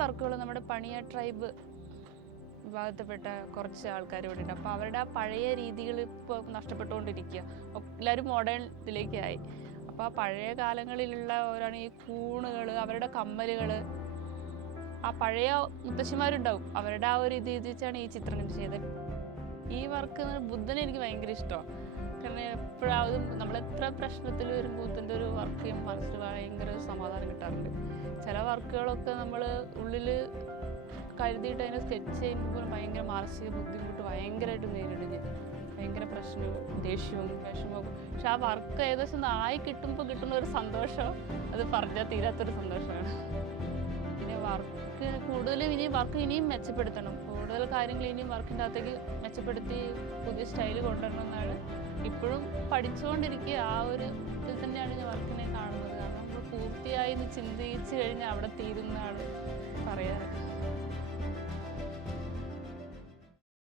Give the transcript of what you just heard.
വർക്കുകൾ നമ്മുടെ പണിയ ട്രൈബ് വിഭാഗത്തിൽപ്പെട്ട കുറച്ച് ആൾക്കാർ ഇവിടെ ഉണ്ട്. അപ്പോൾ അവരുടെ ആ പഴയ രീതികൾ ഇപ്പോൾ നഷ്ടപ്പെട്ടുകൊണ്ടിരിക്കുക. എല്ലാവരും മോഡേൺ ഇതിലേക്കായി. അപ്പോൾ ആ പഴയ കാലങ്ങളിലുള്ള ഓരോണ് ഈ കൂണുകൾ, അവരുടെ കമ്മലുകൾ, ആ പഴയ മുത്തശ്ശിമാരുണ്ടാവും, അവരുടെ ആ ഒരു ഇത് വെച്ചാണ് ഈ ചിത്രങ്ങൾ ചെയ്തത്. ഈ വർക്ക് ബുദ്ധനെ എനിക്ക് ഭയങ്കര ഇഷ്ടമാണ്. കാരണം എപ്പോഴാവും നമ്മളെത്ര പ്രശ്നത്തിൽ വരുമ്പോൾ ബുദ്ധൻ്റെ ഒരു വർക്ക് ചെയ്യുമ്പോൾ മനസ്സിൽ ഭയങ്കര സമാധാനം കിട്ടാറുണ്ട്. ചില വർക്കുകളൊക്കെ നമ്മൾ ഉള്ളിൽ കരുതിയിട്ട് അതിനെ സ്കെച്ച് ചെയ്യുമ്പോൾ ഭയങ്കര മാനസിക ബുദ്ധിമുട്ട് ഭയങ്കരമായിട്ട് നേരിടുക, ഭയങ്കര പ്രശ്നവും ദേഷ്യവും വിഷമവും. പക്ഷെ ആ വർക്ക് ഏകദേശം ആയി കിട്ടുമ്പോൾ കിട്ടുന്ന ഒരു സന്തോഷം അത് പറഞ്ഞാൽ തീരാത്തൊരു സന്തോഷമാണ്. പിന്നെ വർക്ക് കൂടുതലും ഇനിയും മെച്ചപ്പെടുത്തണം. കൂടുതൽ കാര്യങ്ങൾ ഇനിയും വർക്കിൻ്റെ അകത്തേക്ക് മെച്ചപ്പെടുത്തി പുതിയ സ്റ്റൈൽ കൊണ്ടുവരണമെന്നാണ് ഇപ്പോഴും പഠിച്ചുകൊണ്ടിരിക്കുക. ആ ഒരു ഇതിൽ തന്നെയാണ് ഞാൻ വർക്കിനെ കാണുന്നത്. കാരണം നമ്മൾ പൂർത്തിയായി ചിന്തിച്ച് കഴിഞ്ഞാൽ അവിടെ തീരുന്നതാണ്.